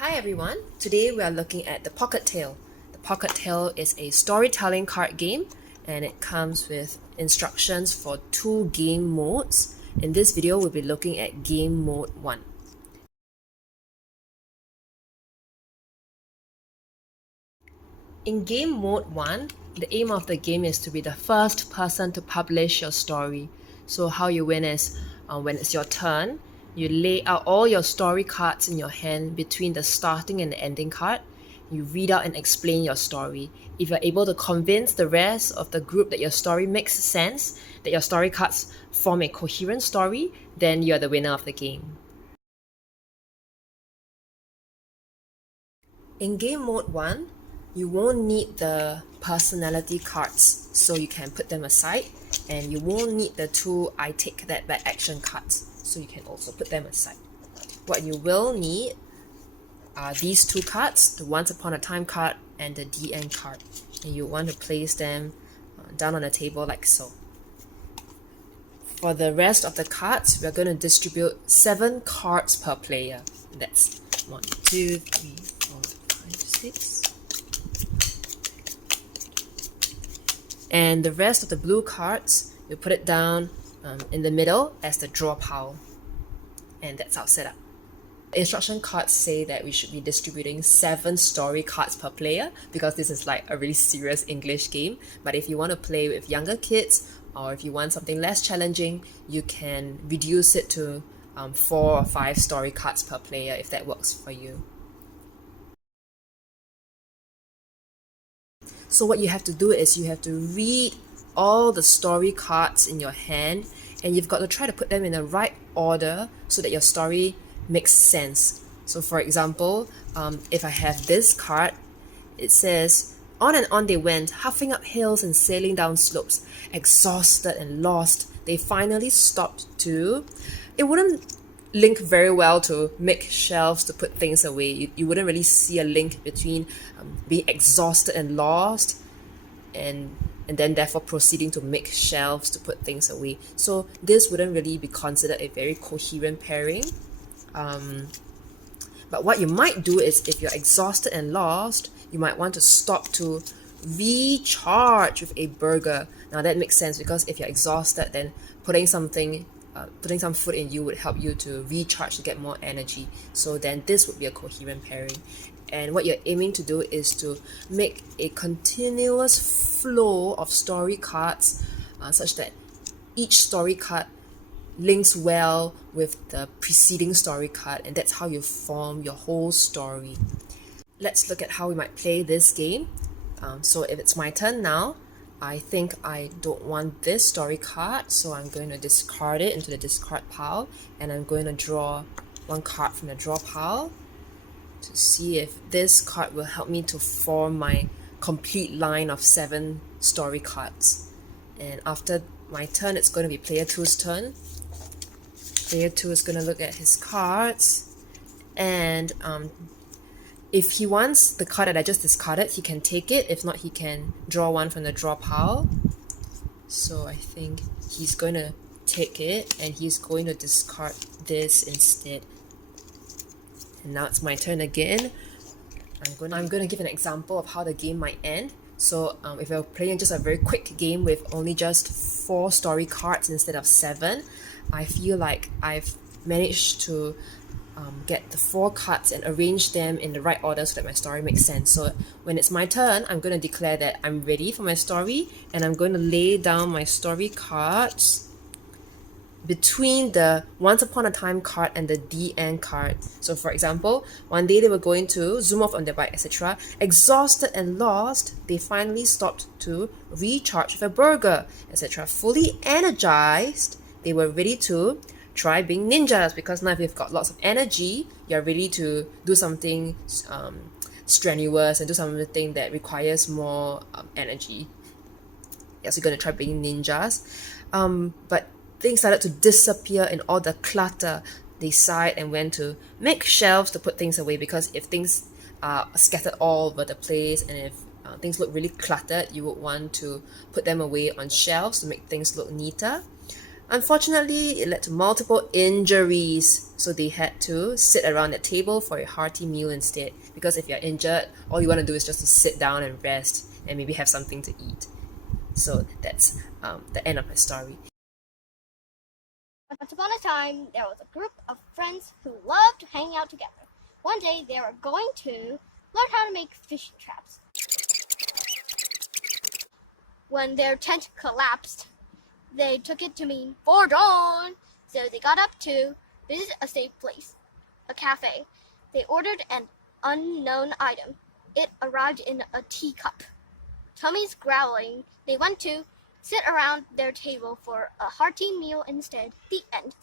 Hi everyone, today we are looking at the Pocket Tale. The Pocket Tale is a storytelling card game and it comes with instructions for 2 game modes. In this video, we'll be looking at game mode 1. In game mode 1, the aim of the game is to be the first person to publish your story. So how you win is when it's your turn, you lay out all your story cards in your hand between the starting and the ending card. You read out and explain your story. If you're able to convince the rest of the group that your story makes sense, that your story cards form a coherent story, then you're the winner of the game. In game mode 1, you won't need the personality cards, so you can put them aside, and you won't need the 2 I take that back action cards, so you can also put them aside. What you will need are these 2 cards, the Once Upon a Time card and the The End card, and you want to place them down on the table like so. For the rest of the cards, we're going to distribute 7 cards per player. That's 1, 2, 3, 4, 5, 6. And the rest of the blue cards, you put it down in the middle as the draw pile. And that's our setup. Instruction cards say that we should be distributing 7 story cards per player because this is like a really serious English game. But if you want to play with younger kids or if you want something less challenging, you can reduce it to 4 or 5 story cards per player if that works for you. So what you have to do is you have to read all the story cards in your hand and you've got to try to put them in the right order so that your story makes sense. So for example, if I have this card, it says, "On and on they went, huffing up hills and sailing down slopes. Exhausted and lost, they finally stopped to..." It wouldn't link very well to make shelves to put things away. You wouldn't really see a link between being exhausted and lost and then therefore proceeding to make shelves to put things away. So this wouldn't really be considered a very coherent pairing. But what you might do is if you're exhausted and lost, you might want to stop to recharge with a burger. Now that makes sense because if you're exhausted, then putting some food in you would help you to recharge to get more energy. So then this would be a coherent pairing. And what you're aiming to do is to make a continuous flow of story cards such that each story card links well with the preceding story card, and that's how you form your whole story. Let's look at how we might play this game. So if it's my turn now, I think I don't want this story card, so I'm going to discard it into the discard pile, and I'm going to draw 1 card from the draw pile to see if this card will help me to form my complete line of 7 story cards. And after my turn, it's going to be player 2's turn. Player 2 is going to look at his cards, and if he wants the card that I just discarded, he can take it. If not, he can draw 1 from the draw pile. So I think he's going to take it and he's going to discard this instead. And now it's my turn again. I'm going to give an example of how the game might end. So if you're playing just a very quick game with only just 4 story cards instead of 7, I feel like I've managed to get the 4 cards and arrange them in the right order so that my story makes sense. So when it's my turn, I'm going to declare that I'm ready for my story, and I'm going to lay down my story cards between the Once Upon a Time card and the The End card. So for example, one day they were going to zoom off on their bike, etc. Exhausted and lost, they finally stopped to recharge with a burger, etc. Fully energized, they were ready to try being ninjas, because now if you've got lots of energy, you're ready to do something strenuous and do something that requires more energy. Yeah, so you're going to try being ninjas. But things started to disappear in all the clutter. They sighed and went to make shelves to put things away, because if things are scattered all over the place and if things look really cluttered, you would want to put them away on shelves to make things look neater. Unfortunately, it led to multiple injuries, so they had to sit around the table for a hearty meal instead. Because if you're injured, all you want to do is just to sit down and rest and maybe have something to eat. So that's the end of my story. Once upon a time, there was a group of friends who loved hanging out together. One day, they were going to learn how to make fishing traps. When their tent collapsed, they took it to mean for dawn, so they got up to visit a safe place, a cafe. They ordered an unknown item. It arrived in a teacup. Tummies growling, they went to sit around their table for a hearty meal instead. The end.